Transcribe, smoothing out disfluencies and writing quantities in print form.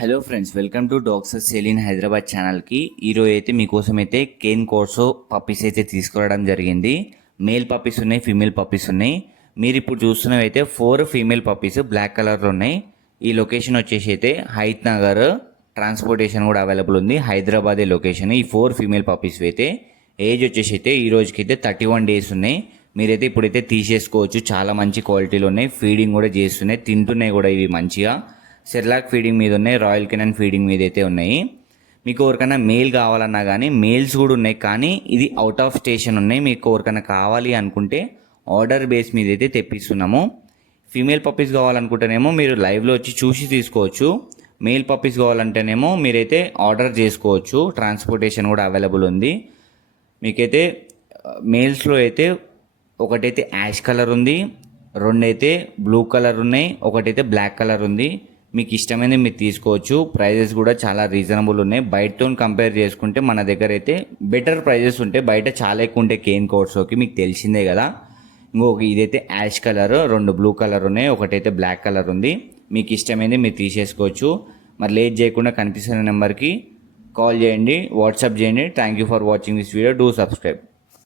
Hello friends, welcome to dogs sale in Hyderabad ఛానల్కి. ఈరోజు అయితే మీకోసం అయితే కేన్ కోర్సో పప్పీస్ అయితే తీసుకురావడం జరిగింది. మేల్ పప్పీస్ ఉన్నాయి, ఫీమేల్ పప్పీస్ ఉన్నాయి. మీరు ఇప్పుడు చూస్తున్నవి అయితే 4 ఫీమేల్ పప్పీస్ బ్లాక్ కలర్లో ఉన్నాయి. ఈ లొకేషన్ వచ్చేసి అయితే హైత్ నగర్, ట్రాన్స్పోర్టేషన్ కూడా అవైలబుల్ ఉంది. హైదరాబాదే లొకేషన్. ఈ 4 ఫీమేల్ పప్పీస్ అయితే ఏజ్ వచ్చేసి అయితే ఈ రోజుకి అయితే 31 డేస్ ఉన్నాయి. మీరైతే ఇప్పుడైతే తీసేసుకోవచ్చు. చాలా మంచి క్వాలిటీలో ఉన్నాయి. ఫీడింగ్ కూడా చేస్తున్నాయి, తింటున్నాయి కూడా. ఇవి మంచిగా సెర్లాక్ ఫీడింగ్ మీద ఉన్నాయి, రాయల్ కెనన్ ఫీడింగ్ మీద అయితే ఉన్నాయి. మీకు ఎవరికైనా మేల్ కావాలన్నా కానీ మేల్స్ కూడా ఉన్నాయి, కానీ ఇది అవుట్ ఆఫ్ స్టేషన్ ఉన్నాయి. మీకు ఎవరికైనా కావాలి అనుకుంటే ఆర్డర్ బేస్ మీద అయితే తెప్పిస్తున్నాము. ఫీమేల్ పప్పీస్ కావాలనుకుంటేనేమో మీరు లైవ్లో వచ్చి చూసి తీసుకోవచ్చు. మేల్ పప్పీస్ కావాలంటేనేమో మీరైతే ఆర్డర్ చేసుకోవచ్చు. ట్రాన్స్పోర్టేషన్ కూడా అవైలబుల్ ఉంది. మీకైతే మేల్స్లో అయితే ఒకటైతే యాష్ కలర్ ఉంది, రెండైతే బ్లూ కలర్ ఉన్నాయి, ఒకటైతే బ్లాక్ కలర్ ఉంది. మీకు ఇష్టమైనది మీరు తీసుకోవచ్చు. ప్రైజెస్ కూడా చాలా రీజనబుల్ ఉన్నాయి. బయటతో కంపేర్ చేసుకుంటే మన దగ్గర అయితే బెటర్ ప్రైజెస్ ఉంటాయి. బయట చాలా ఎక్కువ ఉంటాయి కేన్ కోర్సోకి, మీకు తెలిసిందే కదా. ఇంకొక ఇదైతే యాష్ కలర్, 2 బ్లూ కలర్ ఉన్నాయి, ఒకటైతే బ్లాక్ కలర్ ఉంది. మీకు ఇష్టమైనది మీరు తీసేసుకోవచ్చు. మరి లేట్ చేయకుండా కనిపిస్తున్న నెంబర్కి కాల్ చేయండి, వాట్సాప్ చేయండి. Thank you for watching this video. Do subscribe.